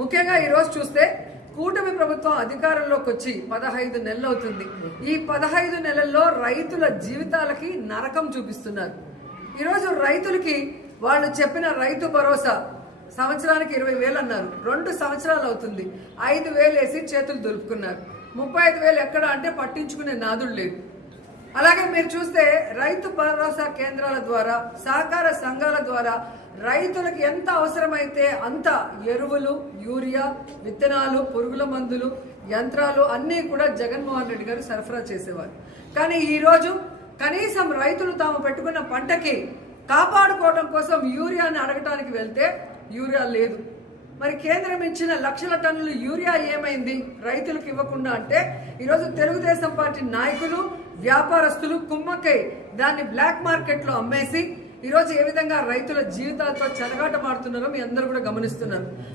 ముఖ్యంగా ఈరోజు చూస్తే కూటమి ప్రభుత్వం అధికారంలోకి వచ్చి 15 నెలలు అవుతుంది. ఈ 15 నెలల్లో రైతుల జీవితాలకి నరకం చూపిస్తున్నారు. ఈరోజు రైతులకి వాళ్ళు చెప్పిన రైతు భరోసా సంవత్సరానికి 20,000 అన్నారు. 2 సంవత్సరాలు అవుతుంది. 5,000 వేసి చేతులు దులుపుకున్నారు. 35,000 ఎక్కడ అంటే పట్టించుకునే నాదుడు లేదు. అలాగే మీరు చూస్తే రైతు భరోసా కేంద్రాల ద్వారా, సహకార సంఘాల ద్వారా రైతులకు ఎంత అవసరమైతే అంత ఎరువులు, యూరియా, విత్తనాలు, పురుగుల మందులు, యంత్రాలు అన్నీ కూడా జగన్మోహన్ రెడ్డి గారు సరఫరా చేసేవారు. కానీ ఈరోజు కనీసం రైతులు తాము పెట్టుకున్న పంటకి కాపాడుకోవడం కోసం యూరియాని అడగటానికి వెళ్తే యూరియా లేదు. మరి కేంద్రం ఇచ్చిన లక్షల టన్నులు యూరియా ఏమైంది రైతులకు ఇవ్వకుండా అంటే ఈరోజు తెలుగుదేశం పార్టీ నాయకులు, వ్యాపారస్తులు కుమ్మక్కై దాన్ని బ్లాక్ మార్కెట్లో అమ్మేసి ఈరోజు ఏ విధంగా రైతుల జీవితాలతో చెలగాటమాడుతున్నారో మీ అందరూ కూడా గమనిస్తున్నారు.